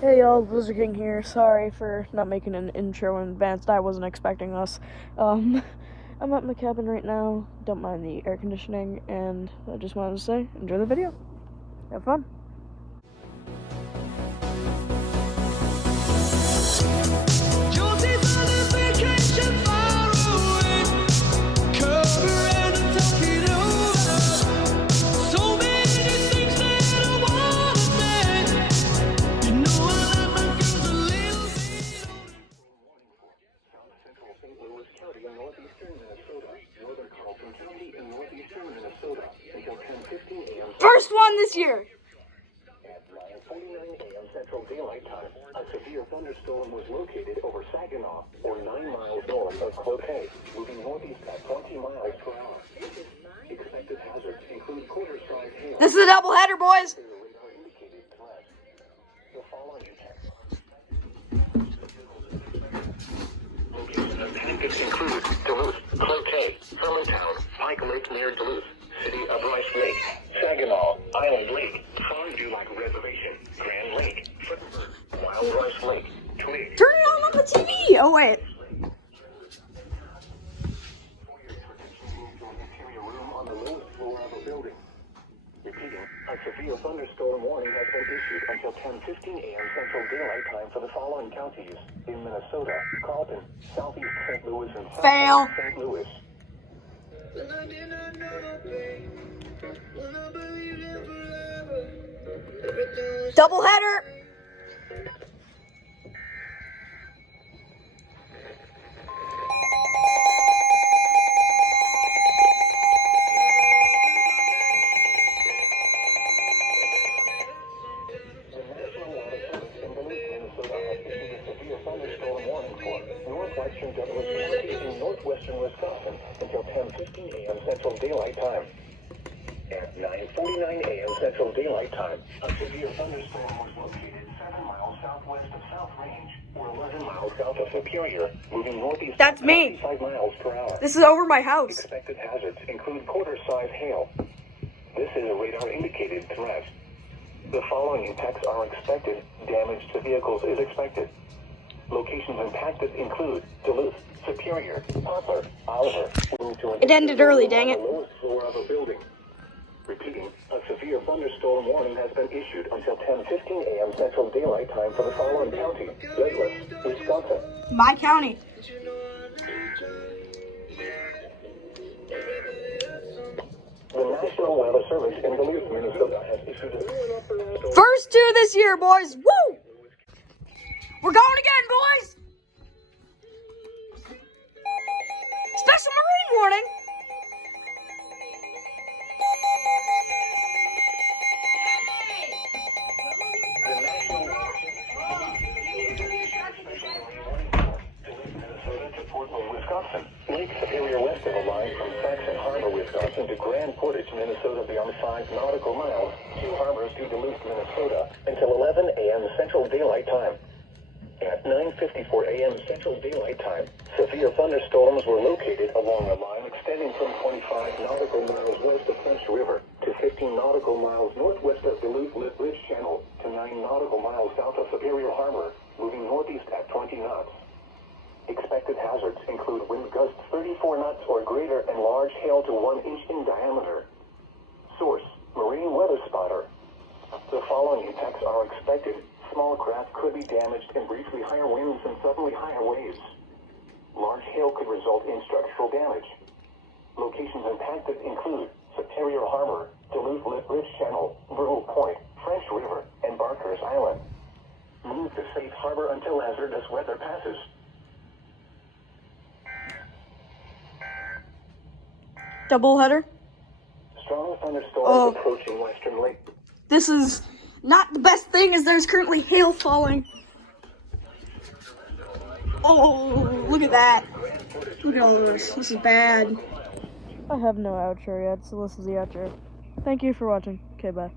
Hey y'all, Blizzard King here. Sorry for not making an intro in advance. I wasn't expecting us. I'm at my cabin right now. Don't mind the air conditioning, and I just wanted to say, enjoy the video. Have fun. First one this year. At 9:49 a.m. Central Daylight Time, a severe thunderstorm was located over Saginaw, or 9 miles north of Cloquet, moving northeast at 20 miles per hour. Expected hazards include quarter-size hail. This is a doubleheader, boys. The following locations and packets include Duluth, Cloquet, Hermantown, Pike Lake near Duluth, City of Rice Lake, Saginaw, Island Lake, Fondue Lake Reservation, Grand Lake, Footenberg, Wild Rice Lake, Twig. Turn it on the TV. Oh wait. On the lowest floor of a building. Repeating, a severe thunderstorm warning has been issued until 10:15 a.m. Central Daylight Time for the following counties in Minnesota: Carlton, Southeast St. Louis, and Fail. Southwest St. Louis. Doubleheader. Northwestern Duluth County in northwestern Wisconsin until 10:15 a.m. Central Daylight Time. At 9:49 a.m. Central Daylight Time, a severe thunderstorm was located 7 miles southwest of South Range, or 11 miles south of Superior, moving northeast That's at me. 55 miles per hour. This is over my house. Expected hazards include quarter-size hail. This is a radar-indicated threat. The following impacts are expected. Damage to vehicles is expected. Locations impacted include Duluth, Superior, Poplar, Oliver. It ended early, dang it. On the lowest floor of a building. Repeating, a severe thunderstorm warning has been issued until 10:15 a.m. Central Daylight Time for the following county: Duluth, Wisconsin. My county. The National Weather Service in Duluth, Minnesota has issued a First two this year, boys. Woo! We're going again, boys. Special Marine warning. Wisconsin. Lake Superior west of the line from Saxon Harbor, Wisconsin to Grand Portage, Minnesota beyond 5 nautical miles. 2 harbors to Duluth, Minnesota until 11 a.m. Central Daylight Time. At 9:54 a.m. Central Daylight Time, severe thunderstorms were located along a line extending from 25 nautical miles west of French River to 15 nautical miles northwest of Duluth Lit Ridge Channel to 9 nautical miles south of Superior Harbor, moving northeast at 20 knots. Expected hazards include wind gusts 34 knots or greater and large hail to 1 inch in diameter. Source: Marine Weather Spotter. The following impacts are expected. Small craft could be damaged in briefly higher winds and suddenly higher waves. Large hail could result in structural damage. Locations impacted include Superior Harbor, Duluth Lit Ridge Channel, Brule Point, French River, and Barker's Island. Move to safe harbor until hazardous weather passes. Doubleheader. Strong thunderstorms approaching Western Lake. This is not the best thing, as there's currently hail falling. Oh, look at that. Look at all of this. This is bad. I have no outro yet, so this is the outro. Thank you for watching. Okay, bye.